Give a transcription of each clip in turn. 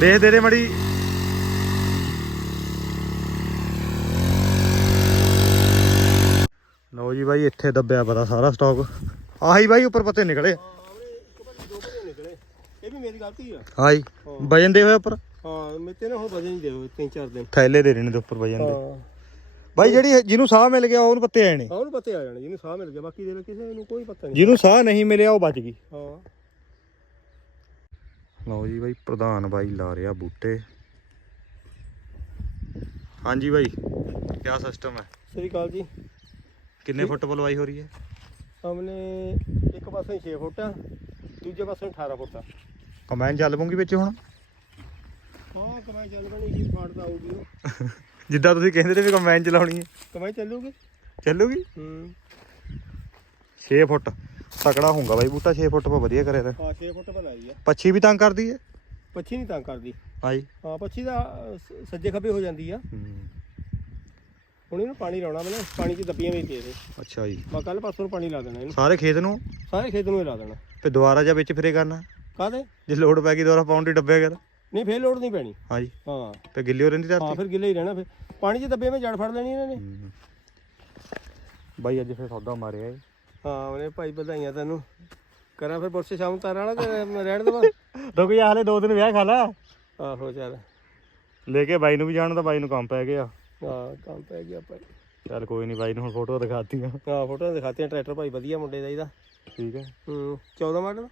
ਦੇਖ ਦੇ ਦੇ ਮੜੀ। ਲਓ ਜੀ ਬਾਈ ਇੱਥੇ ਦੱਬਿਆ ਪਤਾ ਸਾਰਾ ਸਟਾਕ ਆਹੀ ਬਾਈ ਉੱਪਰ ਪੱਤੇ ਨਿਕਲੇ। ਇਹ ਵੀ ਮੇਰੀ ਗਲਤੀ ਆ ਆਹੀ ਵਜਨ ਦੇ ਹੋਏ ਉੱਪਰ? ਹਾਂ ਨਾ ਵਜਨ ਹੀ ਦਿਨ ਥੈਲੇ ਦੇ ਤੇ ਉੱਪਰ ਵਜਨ ਦੇ। ਬਾਈ ਜਿਹੜੀ ਜਿਹਨੂੰ ਸਾਹ ਮਿਲ ਗਿਆ ਉਹਨੂੰ ਪੱਤੇ ਆਏ ਨੇ ਉਹਨੂੰ ਪਤਾ ਆ ਜਾਣਾ ਜਿਹਨੂੰ ਸਾਹ ਮਿਲ ਗਿਆ ਬਾਕੀ ਦੇ ਕਿਸੇ ਨੂੰ ਕੋਈ ਪਤਾ ਨਹੀਂ। ਜਿਹਨੂੰ ਸਾਹ ਨਹੀਂ ਮਿਲਿਆ ਉਹ ਬਚ ਗਈ। ਹਾਂ। ਲਓ ਜੀ ਬਾਈ ਪ੍ਰਧਾਨ ਬਾਈ ਲਾ ਰਿਹਾ ਬੂਟੇ। ਹਾਂਜੀ ਬਾਈ ਕੀ ਸਿਸਟਮ ਹੈ? ਸ੍ਰੀ ਅਕਾਲ ਜੀ। ਕਿੰਨੇ ਫੁੱਟ ਪਲਵਾਈ ਹੋ ਰਹੀ ਹੈ? ਸਾਹਮਣੇ ਇੱਕ ਪਾਸੇ 6 ਫੁੱਟ ਆ ਦੂਜੇ ਪਾਸੇ 18 ਫੁੱਟ ਆ। ਕਮੈਨ ਚੱਲ ਪੂੰਗੀ ਵਿੱਚ ਹੁਣ? ਹਾਂ ਕਮਾਈ ਚੱਲ ਬਣੀ ਕੀ ਫਾੜ ਤਾਂ ਆਊਗੀ। ਉਹ। ਜਿੱਦਾਂ ਤੁਸੀਂ ਕਹਿੰਦੇ ਤੇ ਵੀ ਕਮੈਨ ਚਲਾਉਣੀ ਹੈ। ਕਮਾਈ ਚੱਲੂਗੀ? ਚੱਲੂਗੀ? ਹੂੰ। 6 ਫੁੱਟ। ਤਕੜਾ ਹੋਊਗਾ ਬਾਈ ਬੂਟਾ 6 ਫੁੱਟ ਪਾ ਵਧੀਆ ਕਰਿਆ ਤਾਂ। ਹਾਂ 6 ਫੁੱਟ ਬਣਾਈ ਆ ਪੱਛੀ ਵੀ ਤੰਗ ਕਰਦੀ ਹੈ ਪੱਛੀ ਨਹੀਂ ਤੰਗ ਕਰਦੀ। ਹਾਂਜੀ ਹਾਂ ਪੱਛੀ ਦਾ ਅਹ, ਸੱਜੇ ਖੱਬੇ ਹੋ ਜਾਂਦੀ ਆ। ਹੁਣ ਇਹਨੂੰ ਪਾਣੀ ਲਾਉਣਾ ਮੈਨੇ ਪਾਣੀ 'ਚ ਦੱਬੀਆਂ ਵੀ ਦੇ ਦੇ ਅੱਛਾ ਜੀ। ਮੈਂ ਕੱਲ ਪਾਸੋਂ ਨੂੰ ਪਾਣੀ ਲਾ ਦੇਣਾ ਇਹਨੂੰ। ਸਾਰੇ ਖੇਤ ਨੂੰ? ਸਾਰੇ ਖੇਤ ਨੂੰ ਹੀ ਲਾ ਦੇਣਾ। ਤੇ ਦੁਬਾਰਾ ਜਾਂ ਵਿੱਚ ਫਿਰੇ ਕਰਨਾ? ਕਾਹਦੇ? ਜੇ ਲੋਡ ਪੈ ਗਈ ਦੁਬਾਰਾ ਪਾਉਣ ਦੀ ਡੱਬੇ ਕਰ ਨਹੀਂ ਫੇਰ ਲੋੜ ਨਹੀਂ ਪੈਣੀ। ਹਾਂਜੀ ਹਾਂ। ਤੇ ਗਿੱਲੀ ਹੋ ਰਹਿੰਦੀ ਹਾਂ ਧਰਤੀ ਫਿਰ ਗਿੱਲੇ ਹੀ ਰਹਿਣਾ ਫਿਰ। ਪਾਣੀ 'ਚ ਦੱਬੇ ਵਿੱਚ ਜੜ ਫੜ ਲੈਣੀ ਇਹਨਾਂ ਨੇ। ਹੂੰ। ਬਾਈ ਅੱਜ ਫੇਰ ਸੌਦਾ ਮਾਰਿਆ ਏ। ਹਾਂ ਉਹਨੇ ਭਾਈ ਵਧਾਈਆਂ ਤੈਨੂੰ। ਕਰਾਂ ਫਿਰ ਬੁਰਸੇ ਸ਼ਾਮ ਤਾਰਾਂ ਵਾਲਾ ਕਿ ਮੈਂ ਰਹਿਣ ਦੇਵਾਂ? ਰੁਕ ਜਾ ਹਲੇ ਦੋ ਦਿਨ ਵਿਆਹ ਖਾ ਲਾ। ਆਹੋ ਚੱਲ। ਲੈ ਕੇ ਬਾਈ ਨੂੰ ਵੀ ਜਾਣ ਤਾਂ ਬਾਈ ਨੂੰ ਕੰਮ ਪੈ ਗਿਆ। ਹਾਂ ਕੰਮ ਪੈ ਗਿਆ ਭਾਈ। ਚੱਲ ਕੋਈ ਨਹੀਂ ਬਾਈ ਨੂੰ ਹੁਣ ਫੋਟੋ ਦਿਖਾਤੀਆਂ। ਹਾਂ ਫੋਟੋਆਂ ਦਿਖਾਤੀਆਂ ਟਰੈਕਟਰ ਭਾਈ ਵਧੀਆ ਮੁੰਡੇ ਦਾ ਇਹਦਾ। ਠੀਕ ਹੈ। ਹੂੰ 14 ਮਾਡਲ?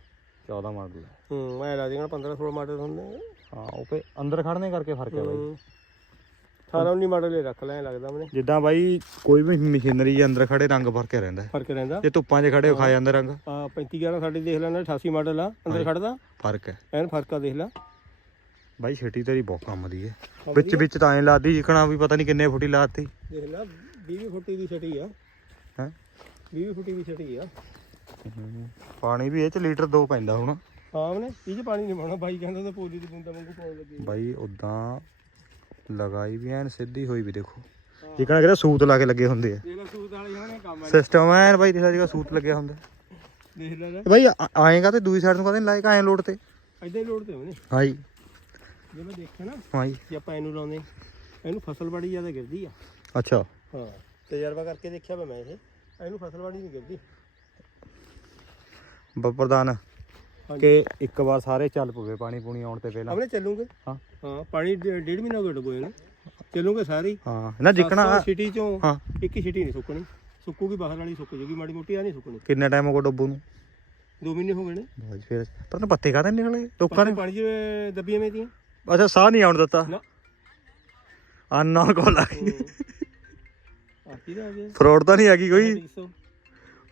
14 ਮਾਡਲ। ਹੂੰ ਮੈਂ ਲਾ ਦੇਣਾ 15 16 ਮਾਡਲ ਹੁੰਦੇ ਹਾਂ ਉਹ ਪੇ ਅੰਦਰ ਖੜਨੇ ਕਰਕੇ ਫ਼ਰਕ ਹੈ ਬਾਈ। 18 19 ਮਾਡਲ ਹੀ ਰੱਖ ਲੈ ਐਂ ਲੱਗਦਾ ਮੈਨੂੰ। ਜਿੱਦਾਂ ਬਾਈ ਕੋਈ ਵੀ ਮਸ਼ੀਨਰੀ ਦੇ ਅੰਦਰ ਖੜੇ ਰੰਗ ਫ਼ਰਕ ਰਹਿੰਦਾ। ਹੈ। ਫ਼ਰਕ ਰਹਿੰਦਾ। ਜੇ ਧੁੱਪਾਂ 'ਚ ਖੜੇ ਖਾ ਜਾਂਦਾ ਰੰਗ। ਆ 35 11 ਸਾਡੀ ਦੇਖ ਲੈਣਾ 88 ਮਾਡਲ ਆ ਅੰਦਰ ਖੜਦਾ। ਫ਼ਰਕ ਹੈ। ਐਨ ਫ਼ਰਕ ਆ ਦੇਖ ਲੈ। ਬਾਈ ਛੇਟੀ ਤੇਰੀ ਬਹੁਤ ਕੰਮ ਦੀ ਹੈ। ਵਿੱਚ ਵਿੱਚ ਤਾਂ ਐਂ ਲਾਦੀ ਜਿਕਣਾ ਵੀ ਪਤਾ ਨਹੀਂ ਕਿੰਨੇ ਫੁੱਟੀ ਲਾਤੀ। ਦੇਖ ਲੈ 20 ਫੁੱਟੀ ਦੀ ਛਟੀ ਆ। ਹੈ? 20 ਫੁੱਟੀ ਦੀ ਛਟੀ ਆ। ਪਾਣੀ ਵੀ ਇਹ ਚ ਲੀਟਰ ਦੋ ਪੈਂਦਾ ਹੁਣ। ਉਹਨੇ ਇਹ ਚ ਪਾਣੀ ਨਹੀਂ ਪਾਉਣਾ ਬਾਈ ਕਹਿੰਦਾ ਤਾਂ ਪੋਲੀ ਦੀ ਬੂੰਦਾ ਵਾਂਗੂ ਪਾਉਣ ਲੱਗੀ। ਬਾਈ ਉਦਾਂ ਲਗਾਈ ਵੀ ਐਨ ਸਿੱਧੀ ਹੋਈ ਵੀ ਦੇਖੋ। ਜਿਕਣਾ ਕਿਹੜਾ ਸੂਤ ਲਾ ਕੇ ਲੱਗੇ ਹੁੰਦੇ ਆ। ਦੇਖ ਲੈ ਸੂਤ ਵਾਲੇ ਉਹਨੇ ਕੰਮ ਆ ਸਿਸਟਮ ਐਨ ਬਾਈ ਦੇਖਾ ਜਿਹੜਾ ਸੂਤ ਲੱਗਿਆ ਹੁੰਦਾ। ਦੇਖ ਲੈ ਬਾਈ ਆਏਗਾ ਤੇ ਦੂਜੀ ਸਾਈਡ ਨੂੰ ਕਦੇ ਲਾਇਕ ਐਂ ਲੋਡ ਤੇ? ਐਦਾਂ ਹੀ ਲੋੜ ਤੇ ਉਹਨੇ ਹਾਂਜੀ। ਜੇ ਮੈਂ ਦੇਖਿਆ ਨਾ ਹਾਂਜੀ। ਜੇ ਆਪਾਂ ਇਹਨੂੰ ਲਾਉਂਦੇ ਇਹਨੂੰ ਫਸਲ ਬੜੀ ਜ਼ਿਆਦਾ ਗਿਰਦੀ ਆ। ਅੱਛਾ। ਹਾਂ ਤਜਰਬਾ ਕਰਕੇ ਦੇਖਿਆ ਮੈਂ ਇਹ। ਇਹਨੂੰ ਫਸਲ ਬੜੀ ਨਹੀਂ ਗਿਰਦੀ। ਪ੍ਰਧਾਨ। ਕਿ ਇੱਕ ਵਾਰ ਸਾਰੇ ਚੱਲ ਪਵੇ ਪਾਣੀ ਪੂਣੀ ਆਉਣ ਤੇ ਪਹਿਲਾਂ। ਆਪਣੇ ਚੱਲੂਗੇ? ਹਾਂ। ਹਾਂ ਪਾਣੀ ਡੇ- ਡੇਢ ਮਹੀਨਾ ਹੋ ਗਿਆ ਡੁੱਬੋਏ ਨੂੰ ਚੱਲੂਗੇ ਸਾਰੇ ਹੀ। ਹਾਂ ਨਾ ਜਿਕਣਾ ਸਿਟੀ ਚੋਂ ਹਾਂ। ਇੱਕ ਹੀ ਸਿਟੀ ਨਹੀਂ ਸੁੱਕਣੀ। ਸੁੱਕੂਗੀ ਬਾਹਰ ਵਾਲੀ ਸੁੱਕ ਜੂਗੀ ਮਾੜੀ ਮੋਟੀ ਆ ਨਹੀਂ ਸੁੱਕਣੀ। ਕਿੰਨਾ ਟਾਈਮ ਹੋ ਗਿਆ ਡੱਬੂ ਨੂੰ? ਦੋ ਮਹੀਨੇ ਹੋ ਗਏ ਨੇ। ਬਾਈ ਫਿਰ ਪਰ ਨਾ ਪੱਤੇ ਕਾਹਦੇ ਨਿਕਲੇ? ਲੋਕਾਂ ਨੇ ਪਾਣੀ ਚ ਦੱਬੀਆਂ ਮੇਦੀਆਂ ਅੱਛਾ ਸਾਹ ਨਹੀਂ ਆਉਣ ਦਿੱਤਾ? ਨਾ। ਆਨਾ ਕੋਲ ਆ ਗਈ। ਆ ਕੀ ਦਾ ਆ ਗਿਆ ਫਰੋਡ ਤਾਂ ਨਹੀਂ ਹੈਗੀ ਕੋਈ। 300